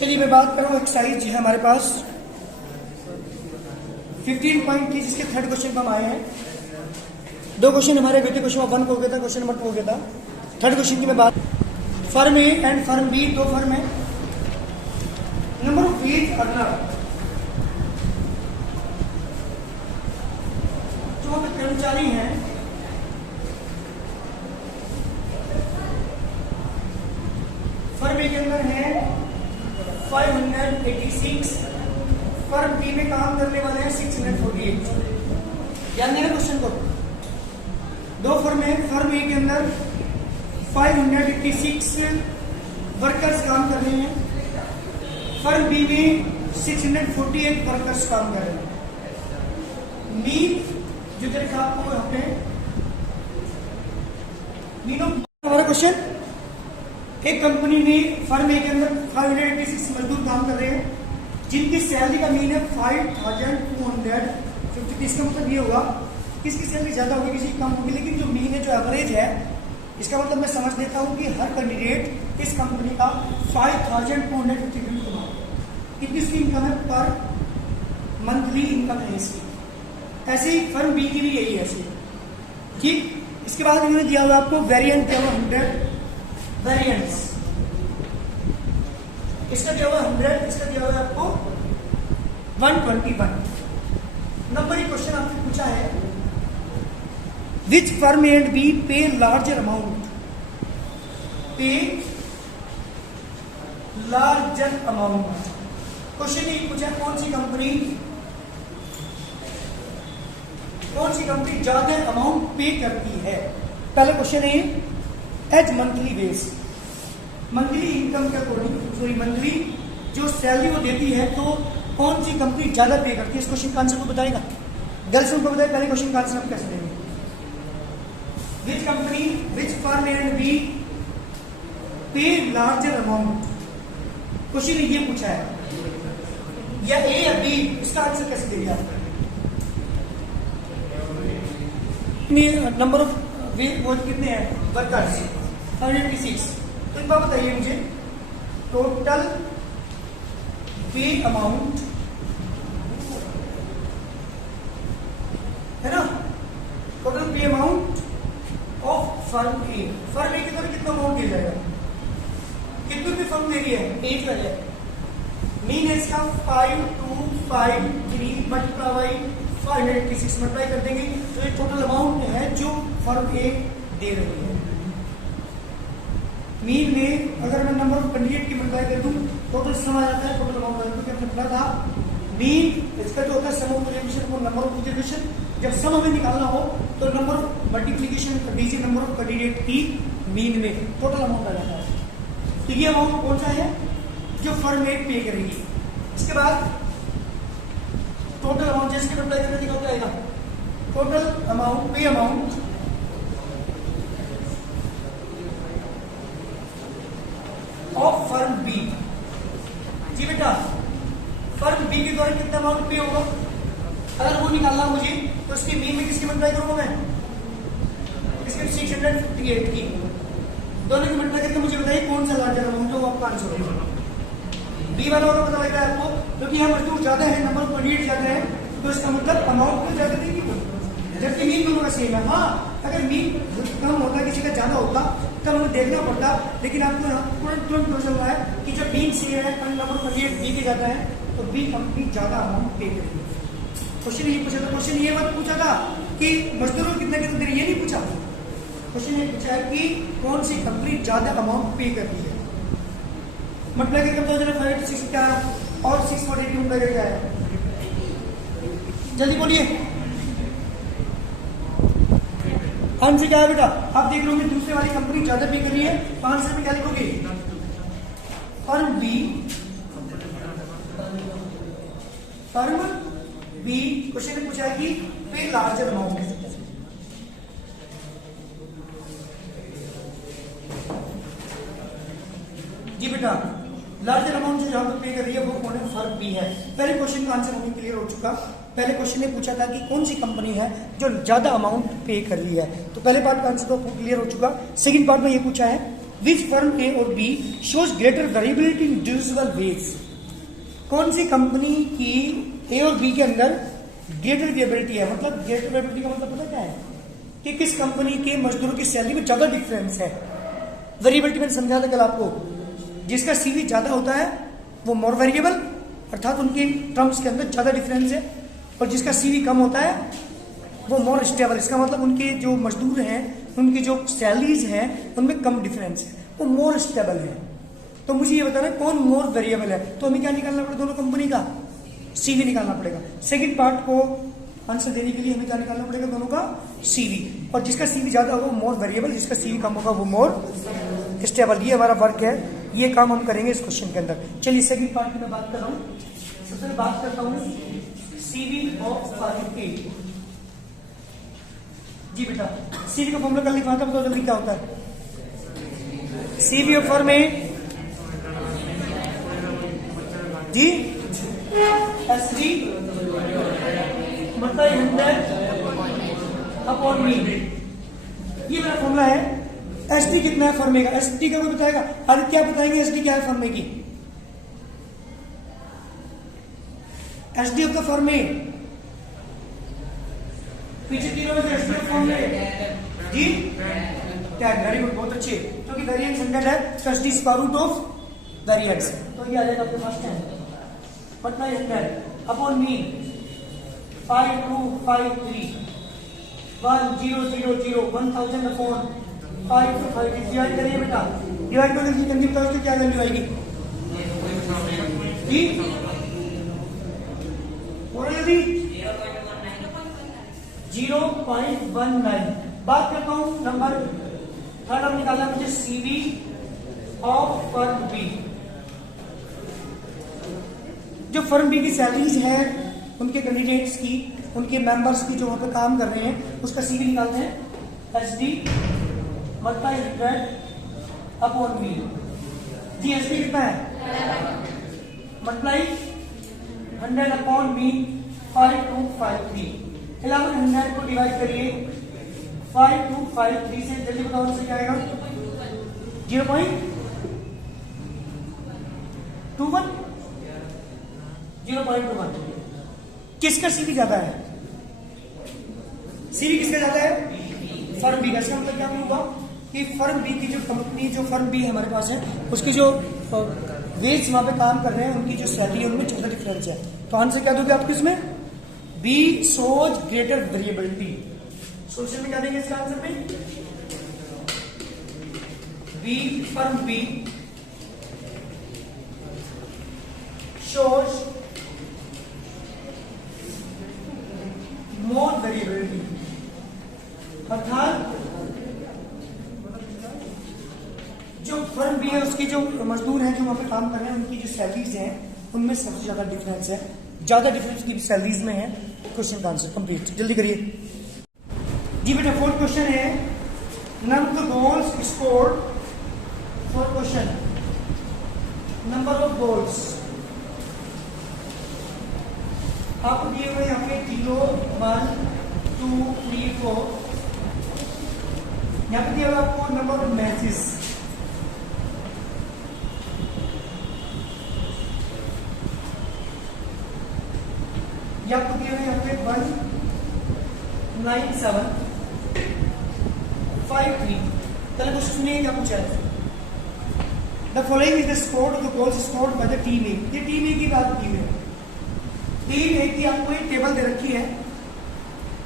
चलिए मैं बात कर रहा हूँ एक्सरसाइज है हमारे पास 15 पॉइंट की, जिसके थर्ड क्वेश्चन पर हम आए हैं। दो क्वेश्चन हमारे बेटे क्वेश्चन नंबर 1 हो गया था, क्वेश्चन नंबर 2 हो गया था। थर्ड क्वेश्चन की मैं बात, firm A and firm B, दो फर्म है। नंबर ऑफ वेज अर्नर, जो कर्मचारी हैं फर्म ए के अंदर है 586, फर्म बी में काम करने वाले हैं 648। ध्यान देना क्वेश्चन को। दो फर्म है, फर्म ए के अंदर 586 वर्कर्स काम कर रहे हैं, फर्म बी में 648 वर्कर्स काम कर रहे हैं। मीन जो देखा आपको यहाँ पे मीनो हमारा क्वेश्चन, एक कंपनी में फर्म ए के अंदर 586 मजदूर काम कर रहे हैं जिनकी सैलरी का मीन है 5250। इसका मतलब ये हुआ किसकी सैलरी ज्यादा होगी, किसी की कम होगी, लेकिन जो मीन है, जो एवरेज है, इसका मतलब मैं समझ लेता हूं कि हर कैंडिडेट इस कंपनी का 5250 कमा, कितनी इसकी इनकम है पर मंथली इनकम है इसकी। ऐसे ही फर्म बी की भी यही है ऐसे, ठीक। इसके बाद इन्होंने दिया हुआ आपको वेरिएंट दिया हुआ 100 वेरिएंट्स, इसका दिया हुआ 100, इसका दिया हुआ आपको 121। नंबर एक क्वेश्चन आपसे पूछा है, which firm A and B pay larger amount, pay larger amount. Question ये पूछा कौन सी कंपनी ज्यादा अमाउंट पे करती है। पहला क्वेश्चन है as monthly base, monthly income के अकॉर्डिंग, सॉरी मंथली जो सैलरी वो देती है, तो कौन सी कंपनी ज्यादा पे करती है। इस क्वेश्चन का आंसर को बताएगा, गर्ल्स को बताएगा। पहले क्वेश्चन का आंसर हम कैसे देंगे, which company, which firm and B pay larger amount. Question ये पूछा है, या ए या बी, इसका आंसर कैसे देंगे आप। नंबर ऑफ वो कितने हैं वर्कर्स 186, तो एक बात बताइए मुझे, टोटल पे अमाउंट है ना, total pay amount of firm A. Firm A की तरफ कितना अमाउंट दिया जाएगा, कितनी भी फर्म दे रही है, एक है मीन है इसका 5253 मल्टीप्लाई बाई 586 मल्टीप्लाई कर देंगे, तो ये टोटल अमाउंट है जो फर्म ए दे रही है। मीन में अगर मैं नंबर ऑफ कैंडिडेट की मल्टीप्लाई कर दूं, टोटल सम आ जाता है, टोटल अमाउंट आ जाता है। क्योंकि हमने पढ़ा था मीन इसका जो होता है सम ऑफ मल्टीप्लिकेशन और नंबर ऑफ मल्टीप्लिकेशन, जब सम हमें निकालना हो तो नंबर ऑफ मल्टीप्लिकेशन कर दीजिए नंबर ऑफ कैंडिडेट की मीन में, टोटल अमाउंट आ जाता है। तो ये अमाउंट कौन सा है जो फर्म ए पे करेगी। इसके बाद टोटल अमाउंट जिसके मल्टीप्लाई करने निकल जाएगा, टोटल अमाउंट पे अमाउंट ऑफ फर्म बी। जी बेटा, फर्म बी के द्वारा कितना अमाउंट पे होगा, अगर वो निकालना मुझे, तो उसकी मीन में किसकी मल्टीप्लाई करूंगा मैं, इसके 658 की, दोनों की मल्टीप्लाई करके मुझे बताइए कौन सा लार्जर अमाउंट है, वो आपका आंसर होगा। बी वाला होगा पता लग रहा है आपको, क्योंकि यहाँ मजदूर ज्यादा है, नंबर ऑफ कैंडिडेट ज्यादा है, तो इसका मतलब अमाउंट तो ज्यादा देगी, जबकि मीन दोनों का सेम है। हाँ, अगर मीन कम होता, किसी का ज्यादा होता, तब हमें देखना पड़ता, लेकिन आपको तुरंत पता चल रहा है कि जब मीन सेम है, नंबर ऑफ कैंडिडेट बी के ज्यादा है, तो बी कंपनी ज्यादा अमाउंट पे करेगी। क्वेश्चन ये पूछा था, क्वेश्चन ये मत पूछा था कि मजदूरों कितना कितना दे रही है, ये नहीं पूछा। क्वेश्चन ये पूछा है कि कौन सी कंपनी ज्यादा अमाउंट पे करती है। मतलब कि कब तो 586 क्या और 648 मल्टीप्लाई क्या है, जल्दी बोलिए आंसर क्या है बेटा। आप देख रहे दूसरे वाली कंपनी ज्यादा पे कर रही है, तो आंसर में क्या लिखोगे, फर्म बी। क्वेश्चन ने पूछा है कि पे लार्जर अमाउंट। जी बेटा, लार्जर अमाउंट जो जहां पर पे कर रही है वो कौन है, फर्म बी है। पहले क्वेश्चन का आंसर हमें क्लियर हो चुका। पहले क्वेश्चन ने पूछा था कि कौन सी कंपनी है जो ज्यादा अमाउंट पे कर रही है, तो पहले पार्ट का आंसर तो क्लियर हो चुका। सेकंड पार्ट में ये पूछा है विच फर्म ए और बी शोज ग्रेटर वेरिएबिलिटी इन डिविजिबल वेज। कौन सी कंपनी की ए और बी के अंदर ग्रेटर वेरिएबिलिटी है, मतलब ग्रेटर वेरिएबिलिटी का मतलब पता क्या है कि किस कंपनी के मजदूरों की सैलरी में ज्यादा डिफरेंस है। वेरिएबिलिटी मैंने समझा था कल आपको, जिसका सीवी ज्यादा होता है वो मोर वेरिएबल, अर्थात उनके टर्म्स के अंदर ज्यादा डिफरेंस है, और जिसका सीवी कम होता है वो मोर स्टेबल। इसका मतलब उनके जो मजदूर हैं उनकी जो सैलरीज हैं उनमें कम डिफरेंस है, वो मोर स्टेबल है। तो मुझे ये बताना कौन मोर वेरिएबल है, तो हमें क्या निकालना पड़ेगा, दोनों कंपनी का सीवी निकालना पड़ेगा। सेकंड पार्ट को आंसर देने के लिए हमें क्या निकालना पड़ेगा, दोनों का सीवी, और जिसका सीवी ज्यादा होगा वो मोर वेरिएबल, जिसका सीवी कम होगा वो मोर स्टेबल। ये हमारा वर्क है, ये काम हम करेंगे इस क्वेश्चन के अंदर। चलिए सेकंड पार्ट की मैं बात कर रहा हूँ। सबसे पहले बात करता हूँ सीवी ऑफ फर्म ए। जी बेटा, सीवी का फॉर्मूला कल लिखवा था, बताओ जल्दी क्या होता है। CV of firm A ji S D मतलब 100 अपॉन मी, ये मेरा फॉर्मूला है। एस डी कितना है फर्म ए का, एस डी का कोई बताएगा? अरे क्या बताएंगे एस डी क्या है फर्म ए की? S D of the firm A, पीछे तीनों में से S D of firm A जी क्या, वेरी गुड, बहुत अच्छे, क्योंकि वेरिएंस 100 है तो S D square root of variance, तो ये आ जाएगा आपके पास 10 मतलब 100 अपॉन मी 5253 1000 1000 अपॉन 5 डिवाइड करिए बेटा, डिवाइड करने की जल्दी बताओ तो क्या वैल्यू आएगी जी, और यदि 0.19। बात करता हूं नंबर थर्ड, हम निकालना मुझे सीवी ऑफ फर्म बी। जो फर्म बी की सैलरीज है उनके कैंडिडेट्स की, उनके मेंबर्स की जो वहां पे काम कर रहे हैं, उसका सीवी निकालते हैं। S D multiply 100 upon B. जी एस डी कितना है, मल्टीप्लाई 100 अपॉन बी 5253। 1100 को डिवाइड करिए 5253 से, जल्दी बताओ इससे क्या आएगा, 0.21। किसका सीवी ज्यादा है, सीवी किसका ज्यादा है, फर्म बी का। इसका मतलब क्या होगा कि फर्म बी की जो कंपनी, जो फर्म बी हमारे पास है, उसकी जो वेज वहां पे काम कर रहे हैं उनकी जो सैलरी है उनमें ज्यादा डिफरेंस है। तो आंसर क्या दोगे आपके इसमें, B shows greater variability. Solution में क्या देंगे इसका आंसर में, B firm B shows more variability, अर्थात जो फर्म बी है उसकी जो मजदूर हैं जो वहां पे काम कर रहे हैं उनकी जो सैलरीज हैं उनमें सबसे ज्यादा डिफरेंस है, ज्यादा डिफरेंस की सैलरीज में है। क्वेश्चन का आंसर कंप्लीट, जल्दी करिए जी बेटा। फोर्थ क्वेश्चन है, number of goals scored for question, number of goals आपको दिए हुए यहाँ पे 0 1 2 3 4, यहाँ पे दिया हुआ आपको नंबर ऑफ मैचेस, आपको दिया हुआ यहाँ पे 19753। पहले क्वेश्चन सुनिए क्या पूछा है। The following is the score of the goals scored by the team A. ये टीम ए की बात की है, टीम ए की आपको एक टेबल दे रखी है,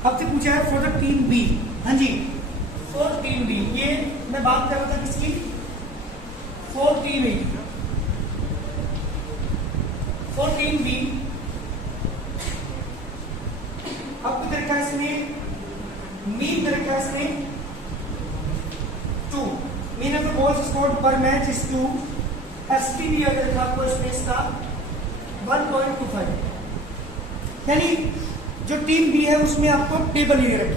आपसे पूछा है फॉर द टीम बी। हाँ जी, फॉर टीम बी, ये मैं बात कर रहा था किसकी, for team A. For team B आपको दे रखा है इसमें मीन दे रखा है इसमें 2, mean of the goals scored पर मैच इज 2, एसपी भी अगर रखा आपको स्पेस का 1.25। यानी जो टीम बी है उसमें आपको टेबल ही दे रखी,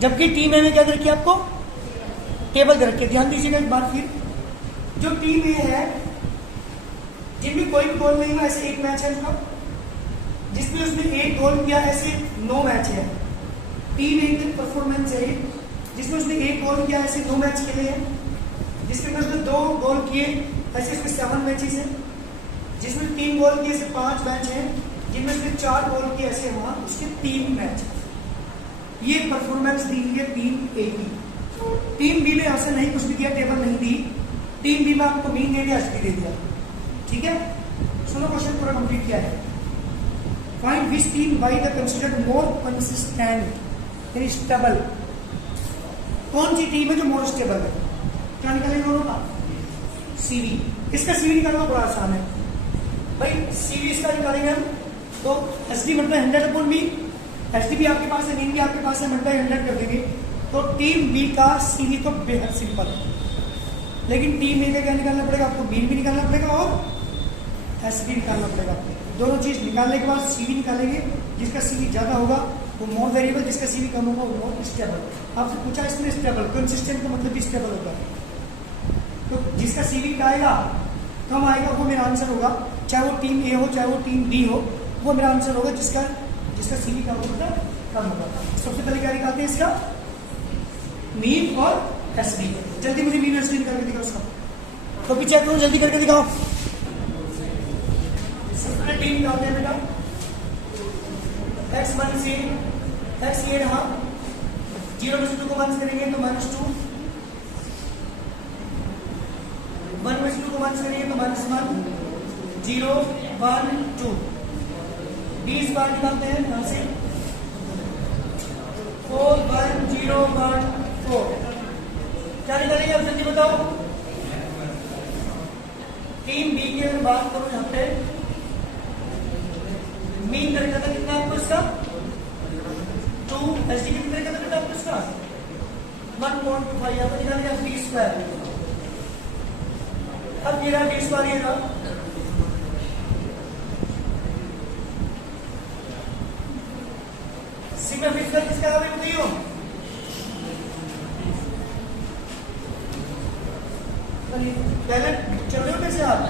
जबकि टीम ए में क्या दे रखी है, आपको टेबल दे रखी है। ध्यान दीजिएगा एक बार फिर, जो टीम ए है जिनमें कोई गोल नहीं हुआ, ऐसे एक मैच है उसका, जिसमें उसने एक गोल किया, ऐसे 9 मैच है। टीम ए की परफॉर्मेंस है जिसमें उसने एक गोल किया, ऐसे 2 मैच खेले हैं। जिसके अंदर उसने 2 गोल किए, ऐसे इसमें 7 मैचेस हैं। जिसमें 3 गोल किए ऐसे 5 मैच हैं। जिनमें उसने 4 गोल किए ऐसे वहां उसके 3 मैच। ये परफॉर्मेंस दी है टीम ए की। टीम बी में ऐसा नहीं कुछ भी किया, टेबल नहीं दी। टीम बी में आपको मीन दे दिया, एसपी दे दिया। ठीक है, सुनो क्वेश्चन पूरा कंप्लीट किया है। Find which team by the considered more consistent in stable. कौन सी टीम है जो मोर स्टेबल है? क्या निकालेंगे दोनों का? सीवी। इसका सीवी निकालना बड़ा आसान है भाई। सीवी इसका निकालेंगे हम तो एसडी मतलब 100/मीन। एसडी भी आपके पास है, मीन भी आपके पास है, मतलब 100 कर देंगे। तो टीम बी का सीवी तो बेहद सिंपल है, लेकिन टीम ए का क्या निकालना पड़ेगा आपको? मीन भी निकालना पड़ेगा और एसडी निकालना पड़ेगा। दोनों चीज निकालने के बाद सीवी निकालेंगे। जिसका सीवी ज्यादा होगा वो मोर वेरिएबल, जिसका सीवी कम होगा वो मोर स्टेबल। आपसे पूछा इसमें स्टेबल, कंसिस्टेंट का मतलब भी स्टेबल होता है। तो जिसका सीवी आएगा कम आएगा वो मेरा आंसर होगा, चाहे वो टीम ए हो चाहे वो टीम बी हो, वो मेरा आंसर होगा जिसका सीवी कम होगा कम होगा। सबसे पहले क्या निकालते हैं इसका? मीन और एसडी। जल्दी मुझे मीन एसडी निकाल के दिखाओ उसका। तो पीछे चेक करो, जल्दी करके दिखाओ। सबसे पहले टीम निकालते हैं बेटा। x1 से x ये रहा, 0 में से 2 को माइनस करेंगे तो -2, 1 में से 2 को माइनस करेंगे तो -1, 0 1 2। 20 बार निकालते हैं यहां से, 4 1 0 1 4। क्या निकालेंगे आप जल्दी बताओ। टीम बी की अगर बात करो यहाँ पे, मीन तरीका था कितना आपको इसका? 2। एसडी कितने तरीका था बेटा आपको इसका? 1.25। यहाँ पर निकालेंगे आप d²। अब ये रहा d², ये रहा सिग्मा फिजिकल किसका है बताइए? पहले चल रहे हो कैसे आप?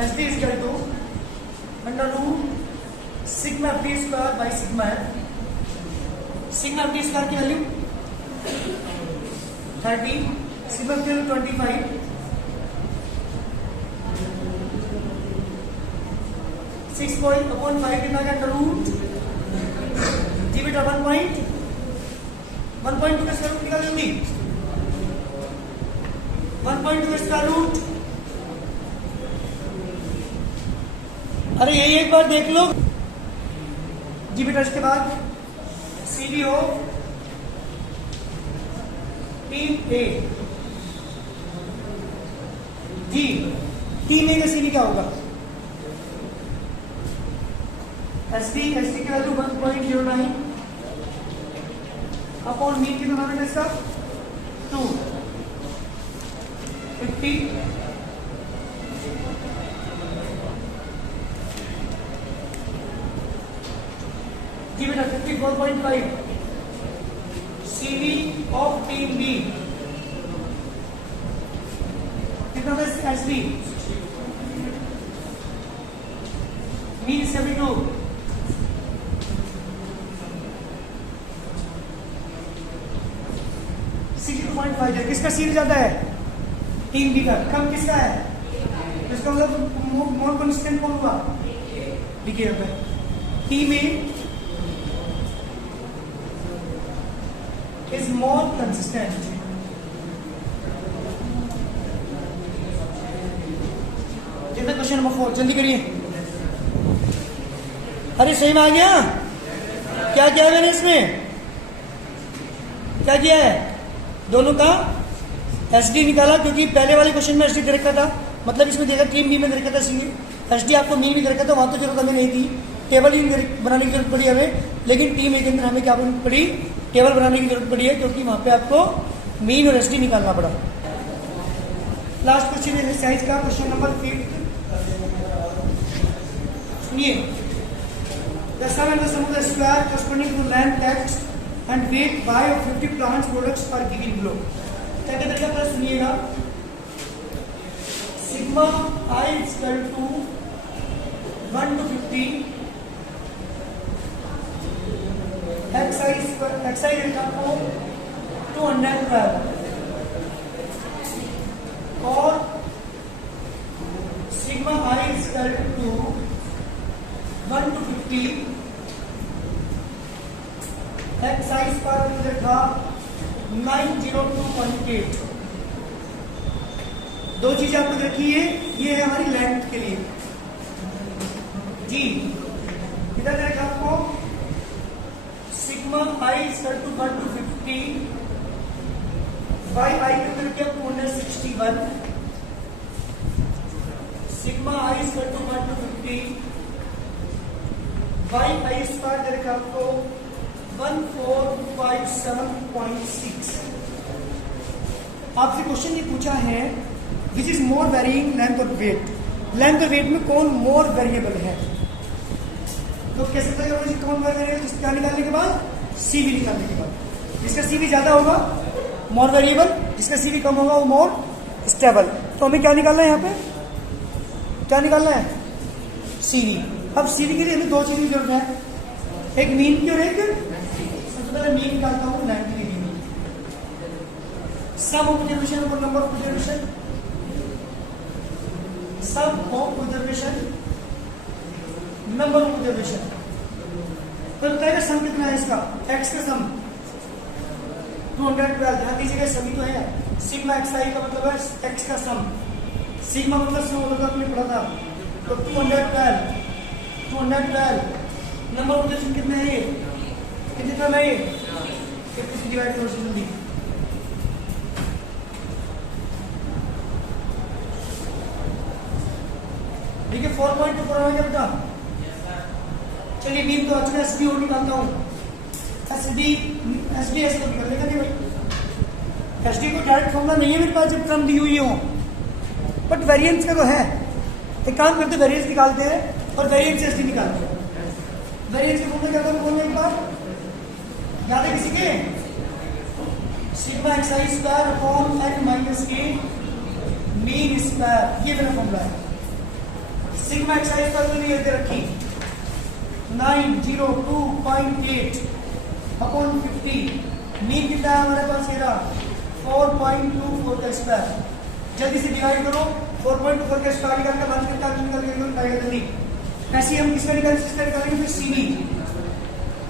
S D is equal to √, sigma f² by sigma है। सिग्मा f² की वैल्यू 30, सिग्मा f 25, 6.5 कितना का √ जी बेटा 1.2 का स्क्वायर रूट निकाल जल्दी। 1.2 का स्क्वायर रूट। अरे यही एक बार देख लो जी बेटा। इसके बाद सीबी हो टीम ए जी। टीम ए का सीबी क्या होगा? एसडी की वैल्यू 1.09 अपॉन मीन कितना है इसका? 2 50। जी बेटा 54.5 सीवी ऑफ टीम बी कितना था? SD mean 72। किसका सीवी ज्यादा है? टीम बी का। कम किसका है? इसका मतलब मोर कंसिस्टेंट कौन हुआ? देखिए team A is more consistent. जितना क्वेश्चन नंबर 4 जल्दी करिए। अरे सही में आ गया? क्या किया है मैंने इसमें? क्या किया है? दोनों का एसडी निकाला, क्योंकि पहले वाले क्वेश्चन में एसडी दे रखा था, मतलब इसमें देखा टीम बी में दे रखा था सीवी। एसडी आपको मीन भी दे रखा था, वहां तो जरूरत हमें नहीं थी, टेबल ही बनाने की जरूरत पड़ी हमें। लेकिन टीम ए के अंदर हमें क्या पड़ी? टेबल बनाने की जरूरत पड़ी है, क्योंकि वहां पे आपको मीन और एसडी निकालना पड़ा। लास्ट क्वेश्चन है एक्सरसाइज का, क्वेश्चन नंबर 5। सुनिए, the sum and the sum of the square corresponding to length x and weight y of 50 plants products are given below। क्या क्या तरीका प्लस सुनिएगा। Sigma i equal to 1 to 50 xi rate आपको 212। और sigma i is equal to 1 to 50 excise पर मुझे था 902.8। दो चीजें आपको रखी है, ये है हमारी लेंथ के लिए जी। इधर देखा आपको sigma i equal to 1 to 50 by i के अंदर क्या 261 sigma i equal to 1 to 50 by i square देखा आपको 1457.6। आपसे क्वेश्चन ये पूछा है which is more varying length और वेट, लेंथ और वेट में कौन मोर वेरिएबल है। तो कैसे पता करोगे कौन मोर वेरिएबल, क्या निकालने के बाद सीवी निकालने के बाद। जिसका सीवी ज्यादा होगा मोर वेरिएबल, जिसका सीवी कम होगा वो मोर स्टेबल। तो हमें क्या निकालना है, यहाँ पे क्या निकालना है, सीवी। अब सीवी के लिए हमें दो चीज की जरूरत है, एक मीन की और एक, सबसे पहले मीन निकालता हूं 90 डिग्री में। सम ऑब्जर्वेशन और number of observation, sum of observation number of observation. तो बताएगा सम कितना है इसका, एक्स का सम 212। ध्यान दीजिएगा सभी तो है, सिग्मा एक्स आई का मतलब है एक्स का सम, सिग्मा मतलब सम होता था, आपने पढ़ा था। तो 212 नंबर ऑफ ऑब्जर्वेशन कितने हैं, ये कितने में ये 50 से डिवाइड करो जल्दी। देखिए 4.24 आ गया बेटा। चलिए मीन तो अच्छा एसबी और निकालता हूँ, एसबी ऐसे तो निकल लेगा नहीं भाई, एसडी को डायरेक्ट फॉर्मूला नहीं है मेरे पास जब क्रम दी हुई हो, बट वेरिएंस का तो है। एक काम करते वेरिएंस निकालते हैं और वेरिएंस एसडी निकालते हैं। वेरिएंस के फॉर्मूला क्या था बोलने एक बार याद है किसी के, सिग्मा एक्स आई स्क्वायर अपॉन एन माइनस के मीन स्क्वायर, ये मेरा फॉर्मूला है। सिग्मा एक्स आई स्क्वायर मैंने ये दे रखी 902.8 अपॉन 50, मीन कितना है हमारे पास, ये रहा 4.24 का स्क्वायर। जल्दी से डिवाइड करो, 4.24 का स्क्वायर निकाल कर मान कितना निकाल के जल्दी। ऐसे हम किसका निकालेंगे, इसका निकालेंगे फिर सीवी,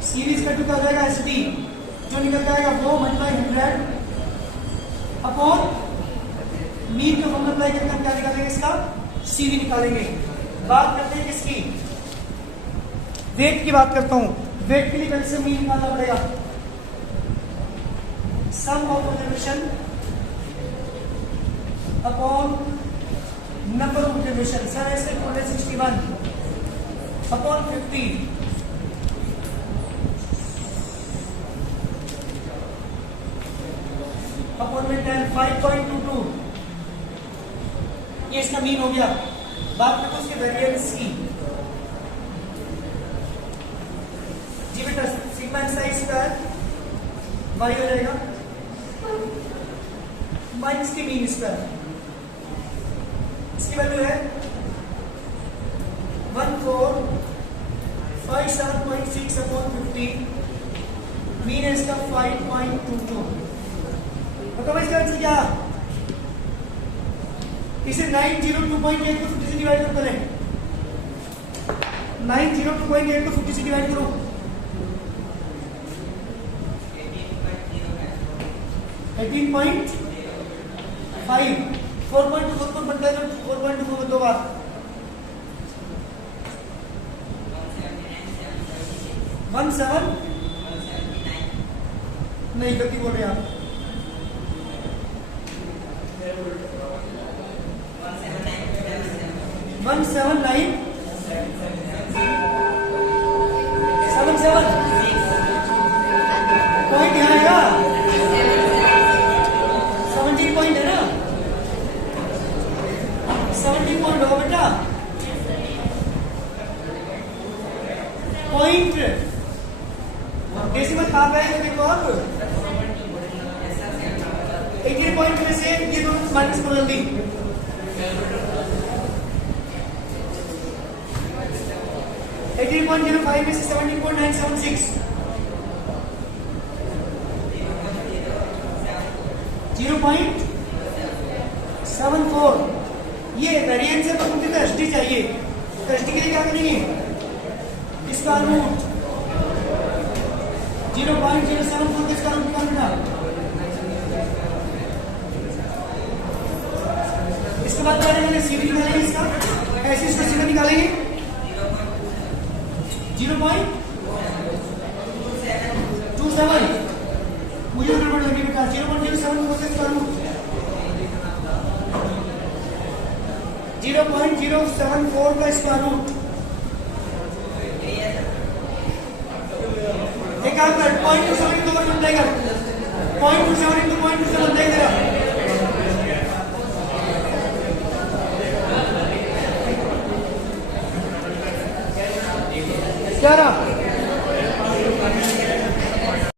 सीवी इसका टू आ जाएगा एसडी, जो निकल जाएगा वो मल्टीप्लाई 100 अपॉन मीन को हम अप्लाई करके क्या निकालेंगे, इसका सीवी निकालेंगे। बात करते हैं किसकी, वेट की बात करता हूं। वेट के लिए पहले से मीन निकालना पड़ेगा, sum of observation upon number of observation. Sir ऐसे 261 अपॉन 50 अपॉन में 10 5.22, ये इसका मीन हो गया। बात करते हैं उसके वेरिएंस की जी बेटा, सिग्मा एक्स आई स्क्वायर वाई हो जाएगा माइनस की मीन स्क्वायर, इसकी वैल्यू है 1457.6 अपॉन 50, मीन है इसका 5.22। बताओ इसका आंसर क्या, इसे 902.8 को 50 से डिवाइड करें, 902.8 को 50 से डिवाइड करो, 18.5 4.24 को बनता है, 4.24 दो बार 17 नहीं गलती बोल रहे आप, 179 77 पॉइंट यहाँ आएगा, 17 पॉइंट है ना, 17 पॉइंट होगा बेटा, पॉइंट डेसिमल कहाँ पे आएगा देखो आप, एक ही पॉइंट में से ये दोनों माइनस को जल्दी 18.05 में से 17.976 0.7 0.074 ये वेरिएंस है, पर मुझे तो एसडी चाहिए। तो एसडी के लिए क्या करेंगे, स्क्वायर रूट 0.074 के स्क्वायर रूट निकालना। इसके बाद क्या करेंगे, सीवी निकालेंगे इसका, ऐसे इसका सीधा निकालेंगे 0.27, मुझे तो गड़बड़ लगी बेटा। 0.074 के स्क्वायर रूट 0.074 का स्क्वायर रूट। एक काम कर, 0.27 को मल्टीप्लाई कर, 0.27